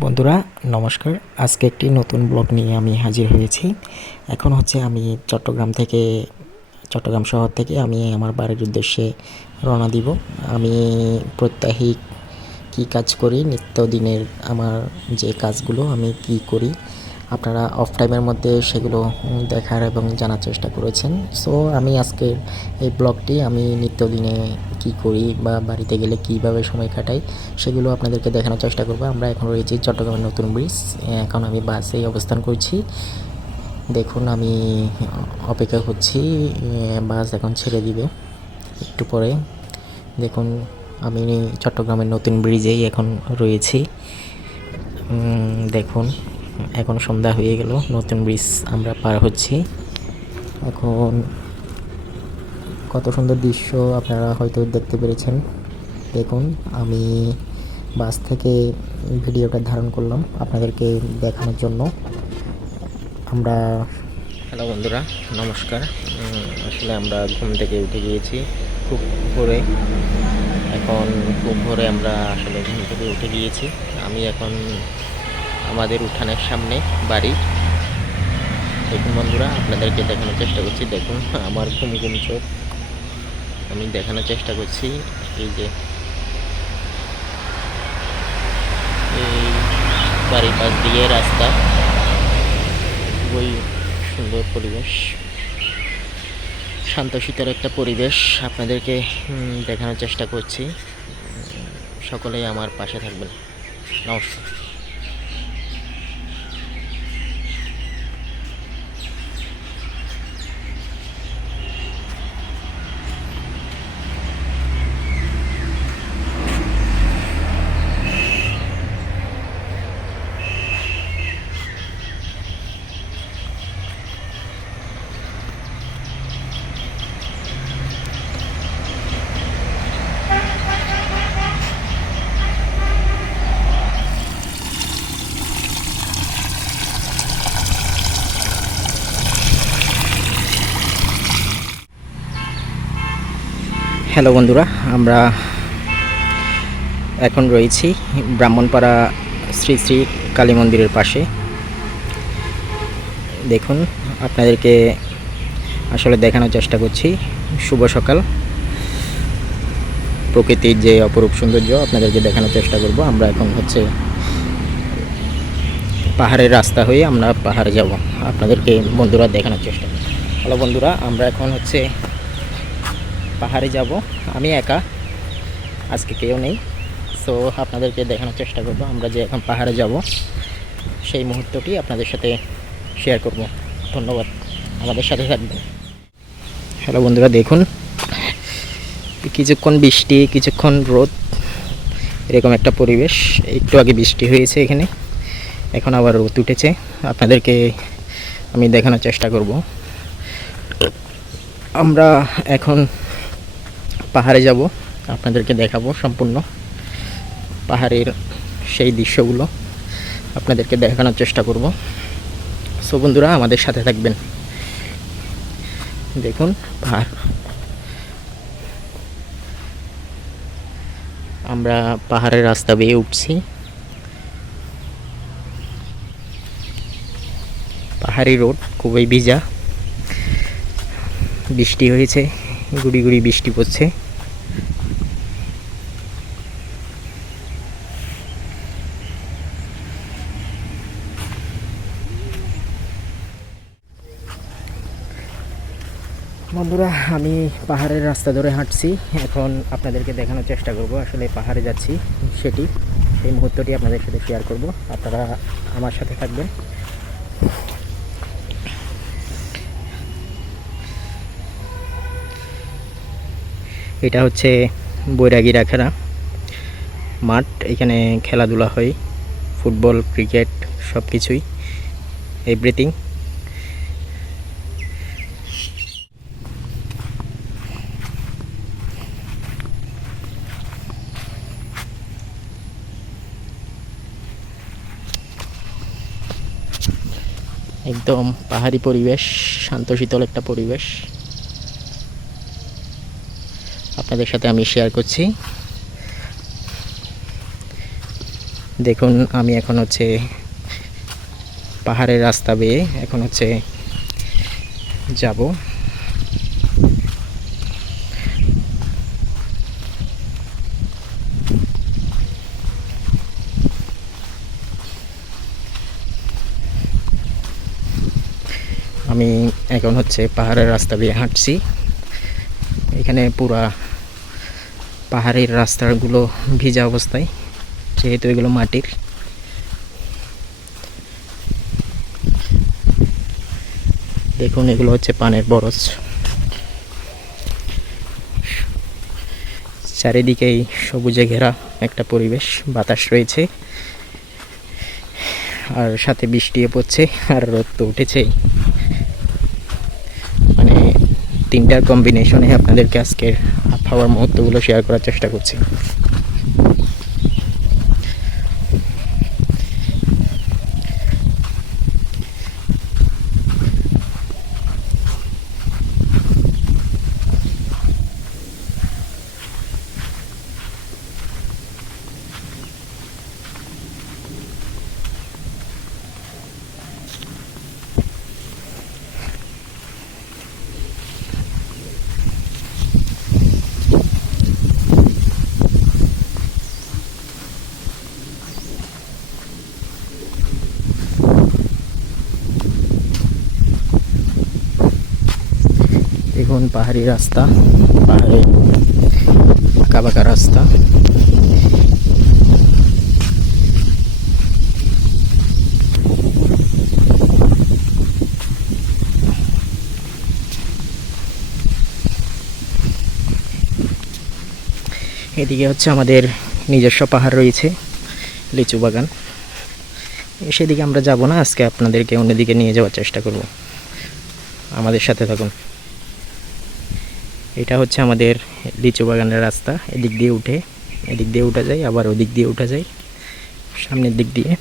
বন্ধুরা নমস্কার। আজকে একটি নতুন ব্লগ নিয়ে আমি হাজির হয়েছি। এখন হচ্ছে আমি চট্টগ্রাম শহর থেকে আমি আমার বাড়ির উদ্দেশ্যে রওনা দিব। আমি প্রত্যাহিক কী কাজ করি, নিত্যদিনের আমার যে কাজগুলো আমি কি করি, আপনারা অফ টাইমের মধ্যে সেগুলো দেখার এবং জানার চেষ্টা করেছেন। সো আমি আজকের এই ব্লগটি আমি নিত্যদিনে কি করি বা বাড়িতে গেলে কীভাবে সময় কাটাই সেগুলো আপনাদেরকে দেখানোর চেষ্টা করব। আমরা এখন রয়েছি চট্টগ্রামের নতুন ব্রিজ। এখন আমি বাসেই অবস্থান করছি। দেখুন আমি অপেক্ষা করছি, বাস এখন ছেড়ে দিবে একটু পরে। দেখুন আমি চট্টগ্রামের নতুন ব্রিজেই এখন রয়েছি। দেখুন এখন সন্ধ্যা হয়ে গেল, নতুন ব্রিজ আমরা পার হচ্ছি। এখন কত সুন্দর দৃশ্য আপনারা হয়তো দেখতে পেরেছেন। দেখুন আমি বাস থেকে ভিডিওটা ধারণ করলাম আপনাদেরকে দেখানোর জন্য। আমরা হ্যালো বন্ধুরা নমস্কার। আসলে আমরা ঘুম থেকে উঠে গিয়েছি খুব ভোরে। এখন খুব ভোরে আমরা আসলে ঘুম থেকে উঠে গিয়েছি। আমি এখন আমাদের উঠানের সামনে বাড়ি। দেখুন বন্ধুরা আপনাদেরকে দেখানোর চেষ্টা করছি। দেখুন আমার ঘুম ঘুম চোখ, আমি দেখানোর চেষ্টা করছি। এই যে এই বাড়ির পাশ দিয়ে রাস্তা, খুবই সুন্দর পরিবেশ, শান্তশীতল একটা পরিবেশ আপনাদেরকে দেখানোর চেষ্টা করছি। সকলেই আমার পাশে থাকবেন। নমস্কার। হ্যালো বন্ধুরা, আমরা এখন রয়েছি ব্রাহ্মণপাড়া শ্রী শ্রী কালী মন্দিরের পাশে। দেখুন আপনাদেরকে আসলে দেখানোর চেষ্টা করছি। শুভ সকাল, প্রকৃতির যে অপরূপ সৌন্দর্য আপনাদেরকে দেখানোর চেষ্টা করব। আমরা এখন হচ্ছে পাহাড়ের রাস্তা হয়ে আমরা পাহাড়ে যাব, আপনাদেরকে বন্ধুরা দেখানোর চেষ্টা করব। হ্যালো বন্ধুরা, আমরা এখন হচ্ছে পাহাড়ে যাব। আমি একা, আজকে কেউ নেই। সো আপনাদেরকে দেখানোর চেষ্টা করব আমরা যে এখন পাহাড়ে যাব সেই মুহূর্তটি আপনাদের সাথে শেয়ার করব। ধন্যবাদ, আমাদের সাথে থাকবেন। হ্যালো বন্ধুরা, দেখুন কিছুক্ষণ বৃষ্টি কিছুক্ষণ রোদ, এরকম একটা পরিবেশ। একটু আগে বৃষ্টি হয়েছে এখানে, এখন আবার রোদ উঠেছে। আপনাদেরকে আমি দেখানোর চেষ্টা করব। আমরা এখন পাহাড়ে যাব, আপনাদেরকে দেখাবো সম্পূর্ণ পাহাড়ের সেই দৃশ্যগুলো আপনাদেরকে দেখানোর চেষ্টা করব। সো বন্ধুরা আমাদের সাথে থাকবেন। দেখুন পাহাড়, আমরা পাহাড়ের রাস্তা বেয়ে উঠছি। পাহাড়ি রোড খুবই ভিজা, বৃষ্টি হয়েছে, গুড়ি গুড়ি বৃষ্টি পড়ছে। বন্ধুরা আমি পাহাড়ের রাস্তা ধরে হাঁটছি, এখন আপনাদেরকে দেখানোর চেষ্টা করব আসলে পাহাড়ে যাচ্ছি সেটি, সেই মুহূর্তটি আপনাদের সাথে শেয়ার করব। আপনারা আমার সাথে থাকবেন। এটা হচ্ছে বৈরাগী রাখারা মাঠ, এখানে খেলাধুলা হয়, ফুটবল ক্রিকেট সব কিছুই, এভরিথিং। একদম পাহাড়ি পরিবেশ, শান্তশীতল একটা পরিবেশ আপনাদের সাথে আমি শেয়ার করছি। দেখুন আমি এখন হচ্ছে পাহাড়ের রাস্তা বেয়ে এখন হচ্ছে যাব। আমি এখন হচ্ছে পাহাড়ের রাস্তা দিয়ে হাঁটছি। এখানে পুরা পাহাড়ের রাস্তাগুলো ভিজা অবস্থায়, যেহেতু এগুলো মাটির। দেখুন এগুলো হচ্ছে পানের বরজ। চারিদিকেই সবুজে ঘেরা একটা পরিবেশ, বাতাস রয়েছে, আর সাথে বৃষ্টিও পড়ছে, আর রোদ তো উঠেছেই। মানে তিনটার কম্বিনেশনে আপনাদেরকে আজকের আবহাওয়ার মুহূর্তগুলো শেয়ার করার চেষ্টা করছি। দেখুন পাহাড়ি রাস্তা, পাহাড়ে আঁকা বাঁকা রাস্তা। এদিকে হচ্ছে আমাদের নিজস্ব পাহাড় রয়েছে, লিচু বাগান। সেদিকে আমরা যাব না, আজকে আপনাদেরকে অন্যদিকে নিয়ে যাওয়ার চেষ্টা করব। আমাদের সাথে থাকুন। এটা হচ্ছে আমাদের লিচু বাগানের রাস্তা। এদিক দিয়ে উঠা যায়, আবার ওদিক দিয়ে উঠা যায় সামনের দিক দিয়ে।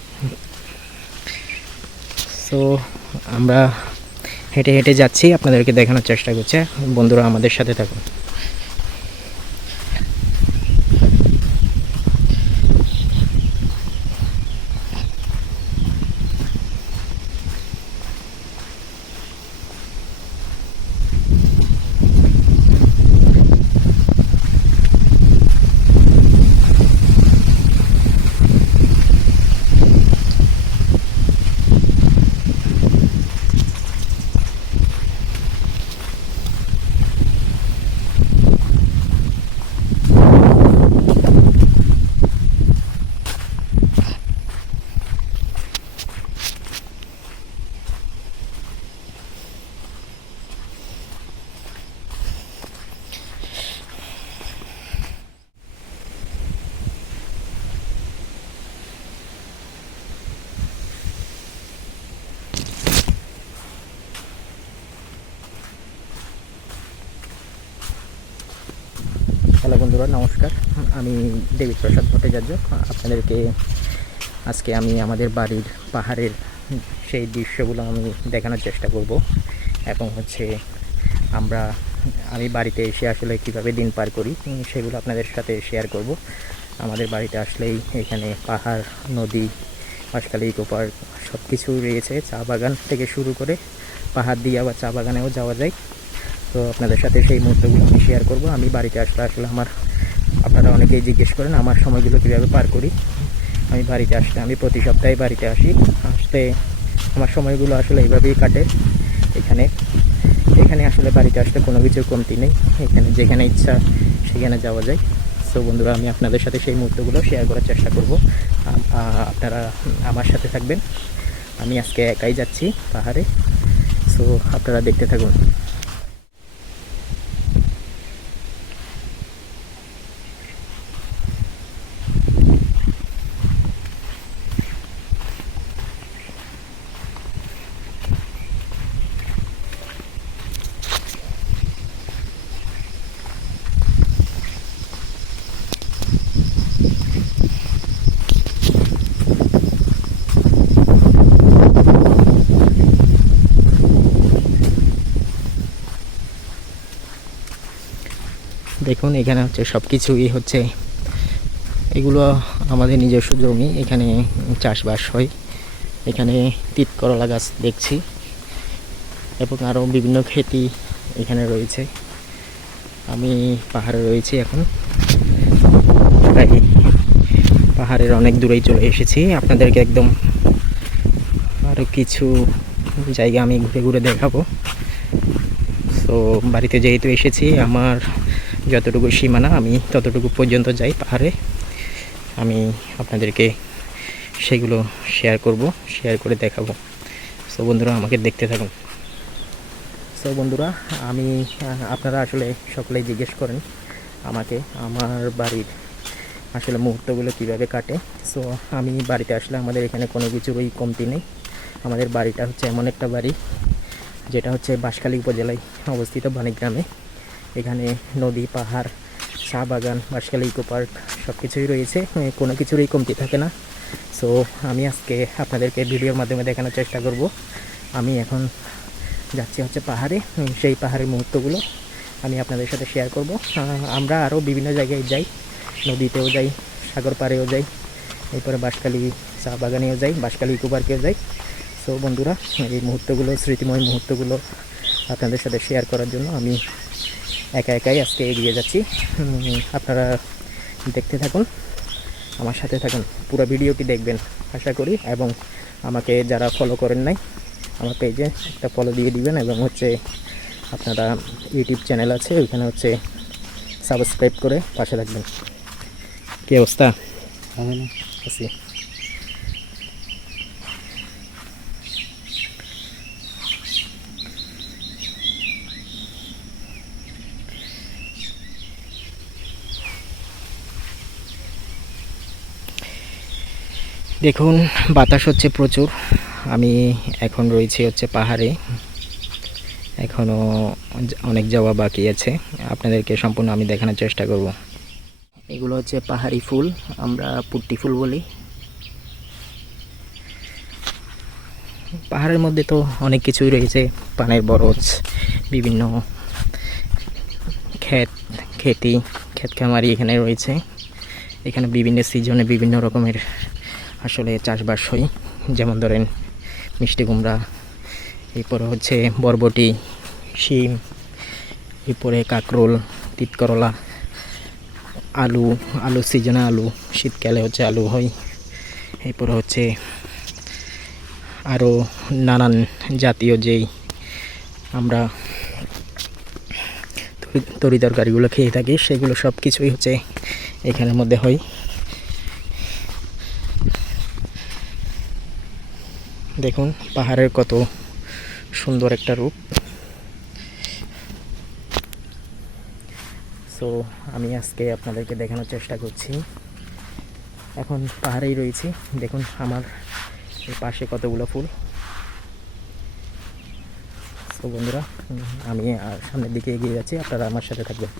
সো আমরা হেঁটে হেঁটে যাচ্ছি, আপনাদেরকে দেখানোর চেষ্টা করছি। বন্ধুরা আমাদের সাথে থাকুন। হ্যালো বন্ধুরা, নমস্কার। আমি দেবী প্রসাদ ভট্টাচার্য। আপনাদেরকে আজকে আমি আমাদের বাড়ির পাহাড়ের সেই দৃশ্যগুলো আমি দেখানোর চেষ্টা করব। এবং হচ্ছে আমি বাড়িতে এসে আসলে কীভাবে দিন পার করি সেগুলো আপনাদের সাথে শেয়ার করব। আমাদের বাড়িতে আসলেই এখানে পাহাড়, নদী, বাঁশখালী, ইকো পার্ক সব কিছু রয়েছে। চা বাগান থেকে শুরু করে পাহাড় দিয়ে আবার চা বাগানেও যাওয়া যায়। তো আপনাদের সাথে সেই মুহূর্তগুলো আমি শেয়ার করব। আমি বাড়িতে আসলে আপনারা অনেকেই জিজ্ঞেস করেন আমার সময়গুলো কীভাবে পার করি। আমি বাড়িতে আসলে আমি প্রতি সপ্তাহে বাড়িতে আসতে আমার সময়গুলো আসলে এইভাবেই কাটে। এখানে আসলে বাড়িতে আসলে কোনো কিছুর কমতি নেই। এখানে যেখানে ইচ্ছা সেখানে যাওয়া যায়। সো বন্ধুরা, আমি আপনাদের সাথে সেই মুহূর্তগুলো শেয়ার করার চেষ্টা করব। আপনারা আমার সাথে থাকবেন। আমি আজকে একাই যাচ্ছি পাহাড়ে। সো আপনারা দেখতে থাকুন। দেখুন এখানে হচ্ছে সব কিছুই হচ্ছে এগুলো আমাদের নিজস্ব জমি, এখানে চাষবাস হয়। এখানে তিত করলা গাছ দেখছি এবং আরও বিভিন্ন ক্ষেতি এখানে রয়েছে। আমি পাহাড়ে রয়েছি এখন, প্রায় পাহাড়ের অনেক দূরেই চলে এসেছি। আপনাদেরকে একদম আরও কিছু জায়গা আমি ঘুরে ঘুরে দেখাবো। তো বাড়িতে যেহেতু এসেছি, আমার যতটুকু সীমানা আমি ততটুকু পর্যন্ত যাই পাহাড়ে। আমি আপনাদেরকে সেগুলো শেয়ার করে দেখাবো। সো বন্ধুরা, আমাকে দেখতে থাকুন। সো বন্ধুরা, আপনারা আসলে সকলেই জিজ্ঞেস করেন আমাকে আমার বাড়ির আসলে মুহূর্তগুলো কীভাবে কাটে। সো আমি বাড়িতে আসলে আমাদের এখানে কোনো কিছুরই কমতি নেই। আমাদের বাড়িটা হচ্ছে এমন একটা বাড়ি যেটা হচ্ছে বাঁশখালী উপজেলায় অবস্থিত, বাণীগ্রামে। এখানে নদী, পাহাড়, চা বাগান, বাঁশখালী ইকো পার্ক সব কিছুই রয়েছে, কোনো কিছুরই কমতি থাকে না। সো আমি আজকে আপনাদেরকে ভিডিওর মাধ্যমে দেখানোর চেষ্টা করব। আমি এখন যাচ্ছি হচ্ছে পাহাড়ে, সেই পাহাড়ের মুহূর্তগুলো আমি আপনাদের সাথে শেয়ার করব। আমরা আরও বিভিন্ন জায়গায় যাই, নদীতেও যাই, সাগর পাড়েও যাই, এরপরে বাঁশখালী চা বাগানেও যাই, বাঁশখালী ইকো পার্কেও যাই। সো বন্ধুরা, এই মুহূর্তগুলো, স্মৃতিময় মুহূর্তগুলো আপনাদের সাথে শেয়ার করার জন্য আমি একাই আজকে এগিয়ে যাচ্ছি। আপনারা দেখতে থাকুন, আমার সাথে থাকুন, পুরো ভিডিওটি দেখবেন আশা করি। এবং আমাকে যারা ফলো করেন নাই, আমার পেজে একটা ফলো দিয়ে দিবেন। এবং হচ্ছে আপনারা ইউটিউব চ্যানেল আছে, ওইখানে হচ্ছে সাবস্ক্রাইব করে পাশে থাকবেন। কী অবস্থা? আছি। দেখুন, বাতাস হচ্ছে প্রচুর। আমি এখন রয়েছি হচ্ছে পাহাড়ে, এখনও অনেক যাওয়া বাকি আছে। আপনাদেরকে সম্পূর্ণ আমি দেখানোর চেষ্টা করব। এগুলো হচ্ছে পাহাড়ি ফুল, আমরা পুট্টি ফুল বলি। পাহাড়ের মধ্যে তো অনেক কিছুই রয়েছে, পানের বরজ, বিভিন্ন ক্ষেত খামারি এখানে রয়েছে। এখানে বিভিন্ন সিজনে বিভিন্ন রকমের আসলে চাষবাস হয়। যেমন ধরেন মিষ্টি কুমড়া, এরপরে হচ্ছে বরবটি, শিম, এরপরে কাঁকরোল, তিত করলা, আলু সিজনে আলু, শীতকালে হচ্ছে আলু হয়। এরপরে হচ্ছে আরও নানান জাতীয় যেই আমরা তরি তরকারিগুলো খেয়ে থাকি, সেগুলো সব কিছুই হচ্ছে এখানের মধ্যে হয়। দেখুন পাহাড়ের কত সুন্দর একটা রূপ। সো আমি আজকে আপনাদেরকে দেখানোর চেষ্টা করছি। এখন পাহাড়েই রয়েছি, দেখুন আমার এই পাশে কতগুলো ফুল। তো বন্ধুরা, আমি সামনের দিকে এগিয়ে যাচ্ছি, আপনারা আমার সাথে থাকবেন।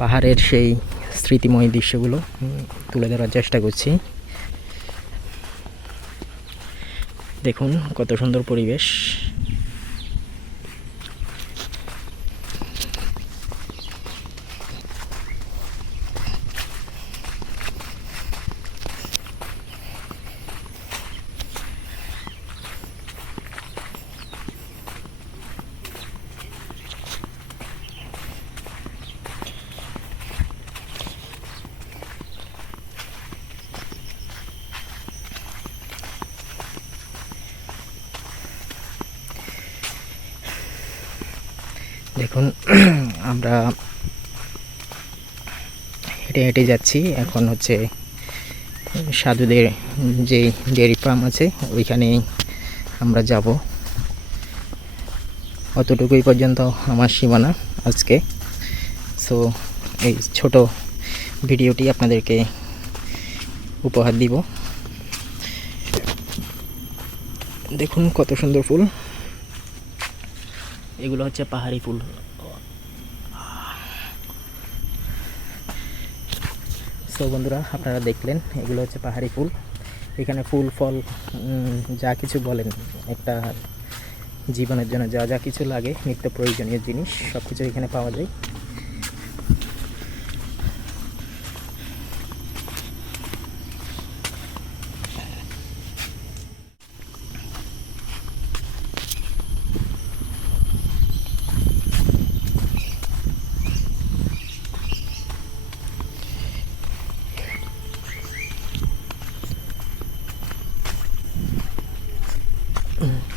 পাহাড়ের সেই স্মৃতিময় দৃশ্যগুলো তুলে ধরার চেষ্টা করছি। দেখুন কত সুন্দর পরিবেশ। দেখুন আমরা হেঁটে হেঁটে যাচ্ছি। এখন হচ্ছে সাধুদের যে ডেয়ারি ফার্ম আছে, ওইখানে আমরা যাব। অতটুকুই পর্যন্ত আমার সীমানা আজকে। সো এই ছোট ভিডিওটি আপনাদেরকে উপহার দিব। দেখুন কত সুন্দর ফুল, এগুলো হচ্ছে পাহাড়ি ফুল। সো বন্ধুরা, আপনারা দেখলেন এগুলো হচ্ছে পাহাড়ি ফুল। এখানে ফুল ফল যা কিছু বলেন, একটা জীবনের জন্য যা যা কিছু লাগে নিত্য প্রয়োজনীয় জিনিস সব কিছু এখানে পাওয়া যায়।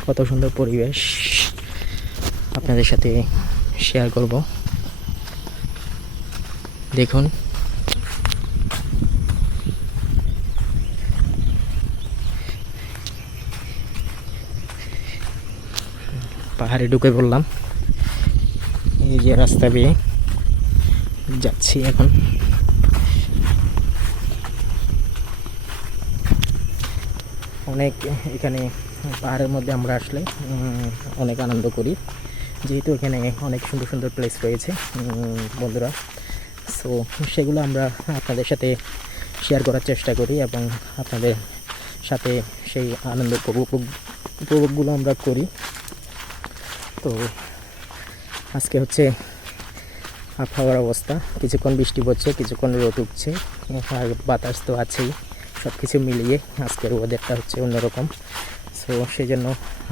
কত সুন্দর পরিবেশ আপনাদের সাথে শেয়ার করব। দেখুন পাহাড়ে ঢুকে পড়লাম, এই যে রাস্তা বেয়ে যাচ্ছি এখন। অনেক এখানে পাহাড়ের মধ্যে আমরা আসলে অনেক আনন্দ করি, যেহেতু এখানে অনেক সুন্দর সুন্দর প্লেস রয়েছে বন্ধুরা। সো সেগুলো আমরা আপনাদের সাথে শেয়ার করার চেষ্টা করি এবং আপনাদের সাথে সেই আনন্দ উপভোগগুলো আমরা করি। তো আজকে হচ্ছে আবহাওয়ার অবস্থা, কিছুক্ষণ বৃষ্টি পড়ছে, কিছুক্ষণ রোদ উঠছে, আর বাতাস তো আছেই। সব কিছু মিলিয়ে আজকের ওয়েদারটা হচ্ছে অন্যরকম। সো সেই জন্য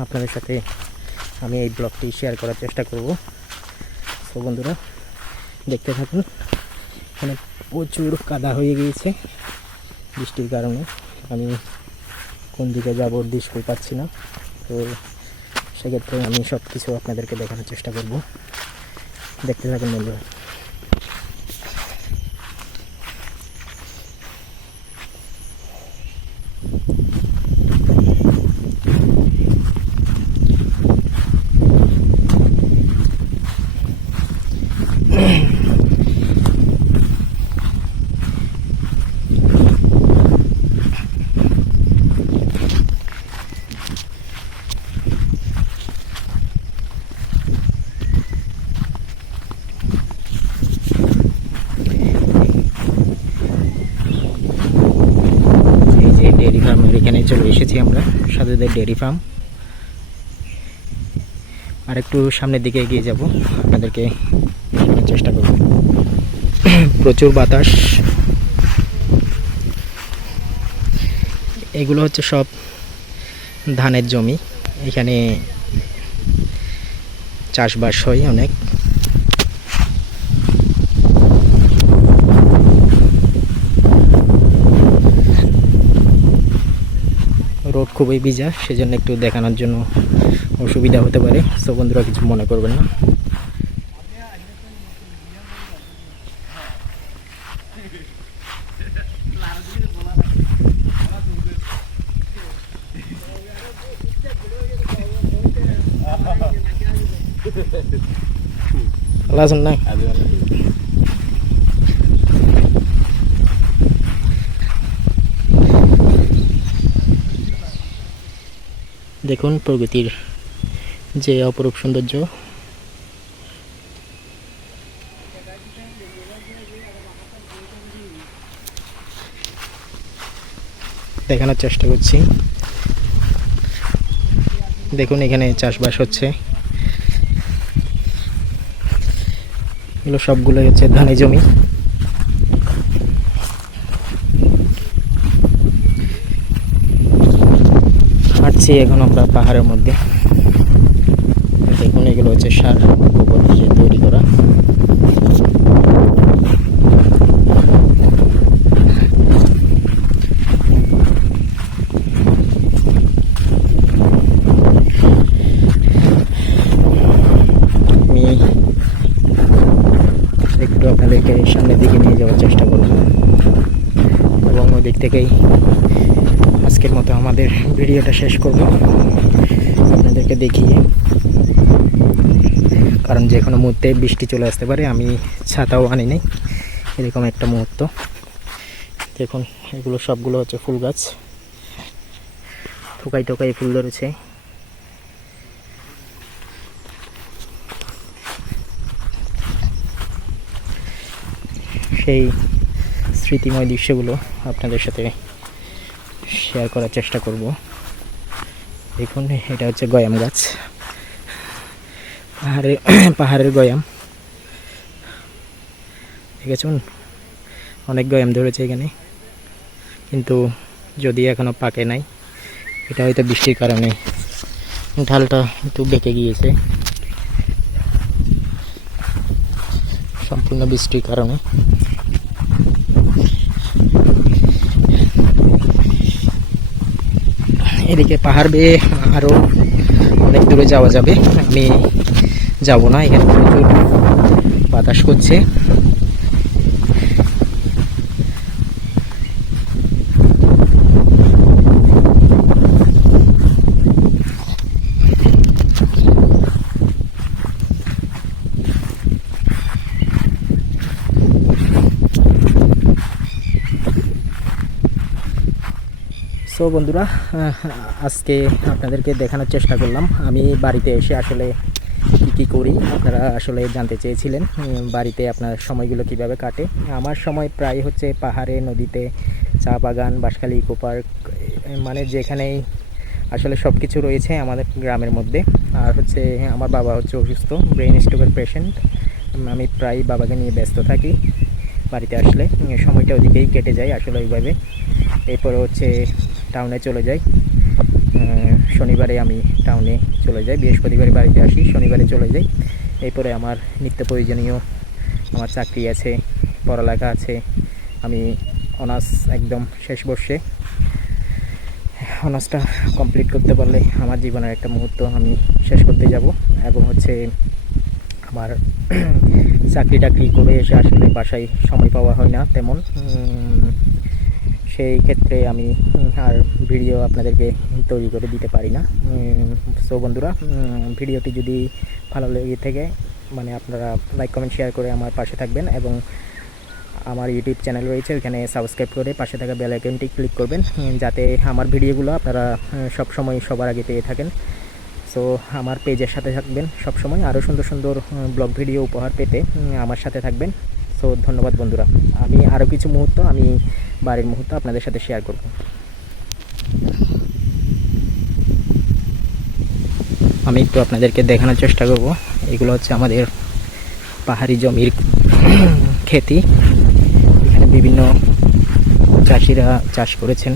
আপনাদের সাথে আমি এই ব্লগটি শেয়ার করার চেষ্টা করব। সো বন্ধুরা দেখতে থাকুন। এখানে প্রচুর কাদা হয়ে গিয়েছে বৃষ্টির কারণে। আমি কোন দিকে যাবো দিশ পাচ্ছি না। তো সেক্ষেত্রে আমি সব কিছু আপনাদেরকে দেখানোর চেষ্টা করব। দেখতে থাকুন বন্ধুরা। ডেয়ারি ফার্মের এখানে চলে এসেছি আমরা, সাধুদের ডেয়ারি ফার্ম। আর একটু সামনের দিকে এগিয়ে যাব, আপনাদেরকে দেখানোর চেষ্টা করব। প্রচুর বাতাস। এগুলো হচ্ছে সব ধানের জমি, এখানে চাষবাস হয় অনেক। রোড খুবই ভিজা, সেজন্য একটু দেখানোর জন্য অসুবিধা হতে পারে। সো বন্ধুরা কিছু মনে করবেন না। দেখুন প্রকৃতির যে অপরূপ সৌন্দর্য। দেখানোর চেষ্টা করছি। দেখুন এখানে চাষবাস হচ্ছে, এগুলো সবগুলোই হচ্ছে ধানের জমি। হাঁটছি এখন আমরা পাহাড়ের মধ্যে। দেখুন এগুলো হচ্ছে সার, গোবর দিয়ে তৈরি করা। একটু আপনাদেরকে সামনের দিকে নিয়ে যাওয়ার চেষ্টা করব এবং ওই দিক থেকেই আজকের মতো আমাদের ভিডিওটা শেষ করব আপনাদেরকে দেখিয়ে। কারণ যে কোনো মুহূর্তে বৃষ্টি চলে আসতে পারে, আমি ছাতাও আনি নাই, এরকম একটা মুহূর্ত। দেখুন এগুলো সবগুলো হচ্ছে ফুল গাছ, টোকাই টোকাই ফুল ধরেছে। সেই স্মৃতিময় দৃশ্যগুলো আপনাদের সাথে শেয়ার করার চেষ্টা করব। দেখুন এটা হচ্ছে গয়াম গাছ, পাহাড়ে পাহাড়ের গয়াম দেখেছেন, অনেক গয়াম ধরেছে এখানে, কিন্তু যদি এখনো পাকে নাই। এটা হয়তো বৃষ্টির কারণে ঢালটা একটু বেঁকে গিয়েছে, সম্পূর্ণ বৃষ্টির কারণে। এদিকে পাহাড় বেয়ে আরো অনেক দূরে যাওয়া যাবে, আমি যাব না, এখানে প্রচুর বাতাস করছে। সো বন্ধুরা, আজকে আপনাদেরকে দেখানোর চেষ্টা করলাম আমি বাড়িতে এসে আসলে কী করি। আপনারা আসলে জানতে চেয়েছিলেন বাড়িতে আপনার সময়গুলো কিভাবে কাটে। আমার সময় প্রায় হচ্ছে পাহাড়ে, নদীতে, চা বাগান, বাঁশখালী, ইকো পার্ক, মানে যেখানেই আসলে সব কিছু রয়েছে আমাদের গ্রামের মধ্যে। আর হচ্ছে আমার বাবা হচ্ছে অসুস্থ, ব্রেন স্ট্রোকের পেশেন্ট। আমি প্রায় বাবাকে নিয়ে ব্যস্ত থাকি। বাড়িতে আসলে সময়টা ওদিকেই কেটে যায় আসলে ওইভাবে। এরপরে হচ্ছে টাউনে চলে যাই, শনিবারে আমি টাউনে চলে যাই, বৃহস্পতিবারে বাড়িতে আসি, শনিবারে চলে যাই। এরপরে আমার নিত্য প্রয়োজনীয় আমার চাকরি আছে, পড়ালেখা আছে। আমি অনার্স একদম শেষ বর্ষে, অনার্সটা কমপ্লিট করতে পারলে আমার জীবনের একটা মুহূর্ত আমি শেষ করতে যাব। এবং হচ্ছে আমার চাকরি টাকরি করে এসে আসলে বাসায় সময় পাওয়া হয় না তেমন। সেই ক্ষেত্রে আমি আর ভিডিও আপনাদেরকে তৈরি করে দিতে পারি না। সো বন্ধুরা, ভিডিওটি যদি ভালো লেগে থাকে মানে আপনারা লাইক, কমেন্ট, শেয়ার করে আমার পাশে থাকবেন। এবং আমার ইউটিউব চ্যানেল রয়েছে, ওইখানে সাবস্ক্রাইব করে পাশে থাকা বেল আইকনটি ক্লিক করবেন, যাতে আমার ভিডিওগুলো আপনারা সব সময় সবার আগে পেয়ে থাকেন। সো আমার পেজের সাথে থাকবেন সব সময়, আরও সুন্দর সুন্দর ব্লগ ভিডিও উপহার পেতে আমার সাথে থাকবেন। সো ধন্যবাদ বন্ধুরা। আমি আরও কিছু মুহূর্ত, আমি বাড়ির মুহূর্ত আপনাদের সাথে শেয়ার করব। আমি একটু আপনাদেরকে দেখানোর চেষ্টা করব। এগুলো হচ্ছে আমাদের পাহাড়ি জমির খেতি। এখানে বিভিন্ন চাষিরা চাষ করেছেন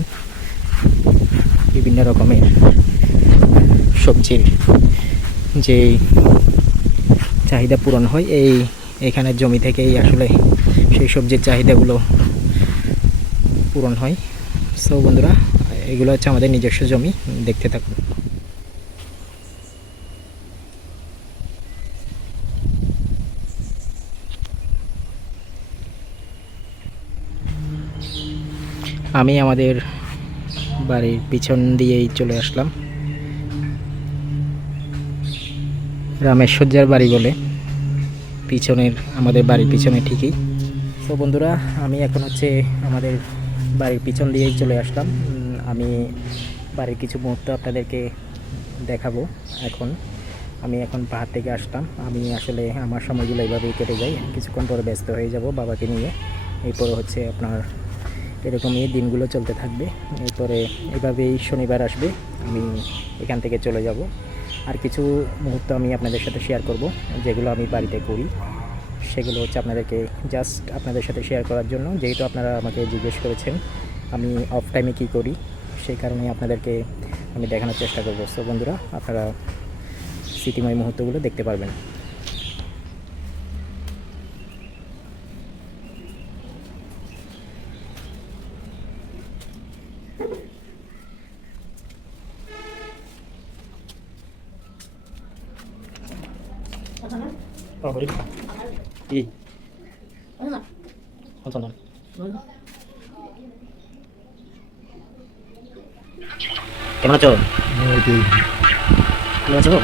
বিভিন্ন রকমের সবজির, যে চাহিদা পূরণ হয় এখানে জমি থেকেই আসলে সেই সবজির চাহিদাগুলো পূরণ হয়। সো বন্ধুরা, এগুলো হচ্ছে আমাদের নিজস্ব জমি, দেখতে থাকুন। আমি আমাদের বাড়ির পিছন দিয়েই চলে আসলাম, রামেশ্বর্যার বাড়ি বলে পিছনের, আমাদের বাড়ির পিছনে ঠিকই। তো বন্ধুরা, আমি এখন হচ্ছে আমাদের বাড়ির পিছন দিয়েই চলে আসলাম। আমি বাড়ির কিছু মুহূর্ত আপনাদেরকে দেখাবো। আমি এখন পাহাড় থেকে আসলাম। আমি আসলে আমার সময়গুলো এইভাবেই কেটে যায়, কিছুক্ষণ পরে ব্যস্ত হয়ে যাব বাবাকে নিয়ে। এরপরে হচ্ছে আপনার এরকমই দিনগুলো চলতে থাকবে। এরপরে এভাবেই শনিবার আসবে, আমি এখান থেকে চলে যাব। আর কিছু মুহূর্ত আমি আপনাদের সাথে শেয়ার করব, যেগুলো আমি বাড়িতে করি। সেগুলো হচ্ছে আপনাদেরকে জাস্ট আপনাদের সাথে শেয়ার করার জন্য, যেহেতু আপনারা আমাকে জিজ্ঞেস করেছেন আমি অফ টাইমে কী করি, সেই কারণে আপনাদেরকে আমি দেখানোর চেষ্টা করব। সো বন্ধুরা, আপনারা স্মৃতিময় মুহূর্তগুলো দেখতে পারবেন। কেমন আছো? ভালো আছো?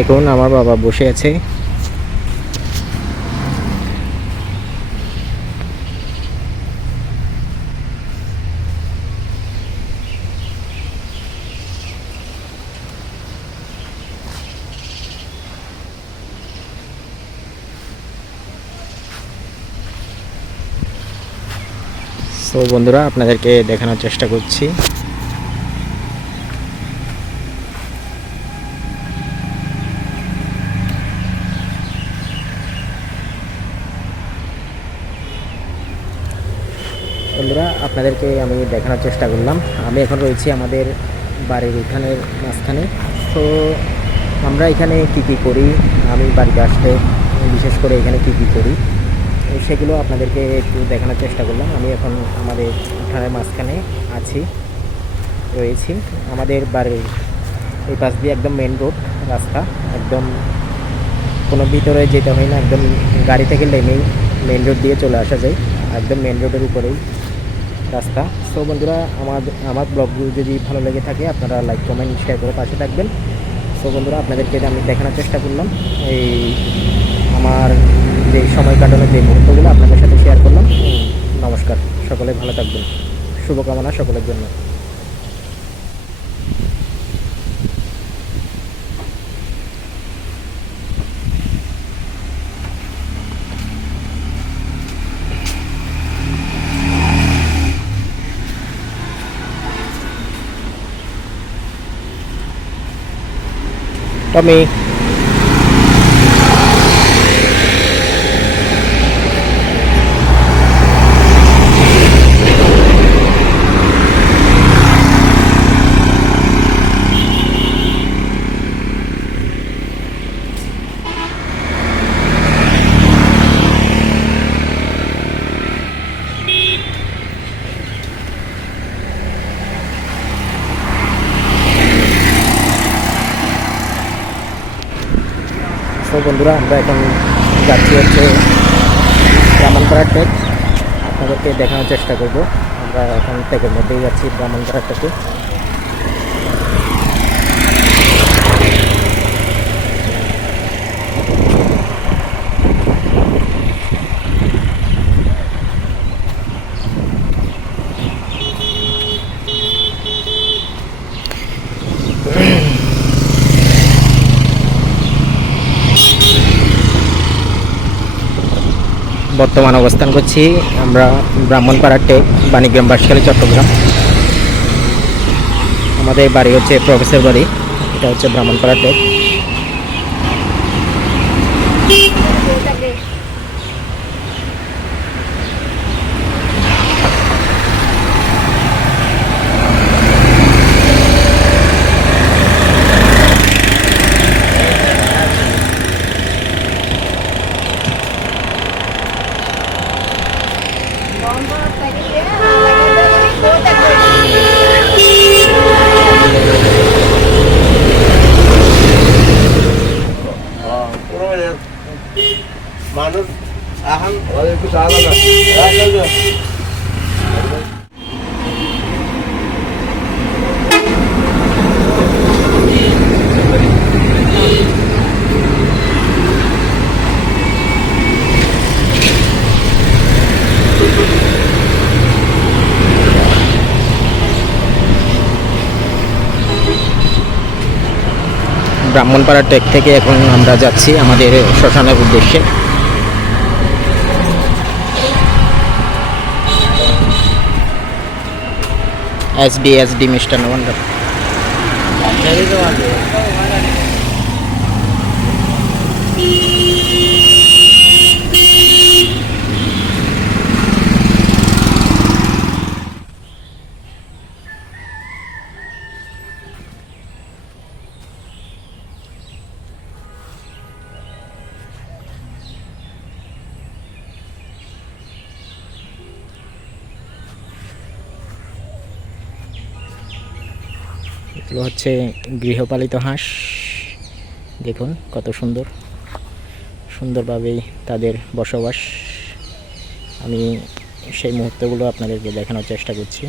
দেখুন আমার বাবা বসে আছে। সো বন্ধুরা, আপনাদেরকে দেখানোর চেষ্টা করছি। বন্ধুরা, আপনাদেরকে আমি দেখানোর চেষ্টা করলাম। আমি এখন রয়েছি আমাদের বাড়ির উঠানের মাঝখানে। তো আমরা এখানে কি কি করি, আমি বাড়িতে আসলে বিশেষ করে এখানে কি কি করি সেগুলো আপনাদেরকে একটু দেখানোর চেষ্টা করলাম। আমি এখন আমাদের উঠানের মাঝখানে রয়েছি। আমাদের বাড়ির এই পাশ দিয়ে একদম মেন রোড রাস্তা, একদম কোনো ভিতরে যেতে হয় না, একদম গাড়ি থেকে নেমেই মেন রোড দিয়ে চলে আসা যায়, একদম মেন রোডের উপরেই রাস্তা। সো বন্ধুরা, আমার ব্লগগুলো যদি ভালো লেগে থাকে আপনারা লাইক কমেন্ট শেয়ার করে পাশে থাকবেন। সো বন্ধুরা, আপনাদেরকে আমি দেখানোর চেষ্টা করলাম এই আমার যে সময় কাটানোর যে মুহূর্তগুলো আপনাদের সাথে শেয়ার করলাম। নমস্কার, সকলে ভালো থাকবেন, শুভকামনা সকলের জন্য। Tommy. তো বন্ধুরা, আমরা এখন যাচ্ছি হচ্ছে ব্রাহ্মণপাড়ার টেক। আপনাদেরকে দেখানোর চেষ্টা করব। আমরা এখন টেকের মধ্যেই যাচ্ছি, ব্রাহ্মণপাড়ার টেকে। বর্তমান অবস্থান করছি আমরা ব্রাহ্মণপাড়ার টেক, বাণীগ্রাম, বাঁশখালী, চট্টগ্রাম। আমাদের বাড়ি হচ্ছে প্রফেসর বাড়ি, এটা হচ্ছে ব্রাহ্মণপাড়ার টেক। মানুষ এখন একটু চালা ব্রাহ্মণপাড়া টেক থেকে এখন আমরা যাচ্ছি আমাদের শ্মশানের উদ্দেশ্যে। এসডি মিষ্টান্ন ভান্ডার। এগুলো হচ্ছে গৃহপালিত হাঁস। দেখুন কত সুন্দরভাবেই তাদের বসবাস। আমি সেই মুহূর্তগুলো আপনাদেরকে দেখানোর চেষ্টা করছি।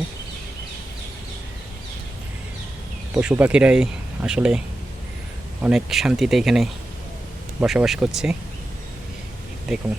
পশু পাখিরাই আসলে অনেক শান্তিতে এখানে বসবাস করছে। দেখুন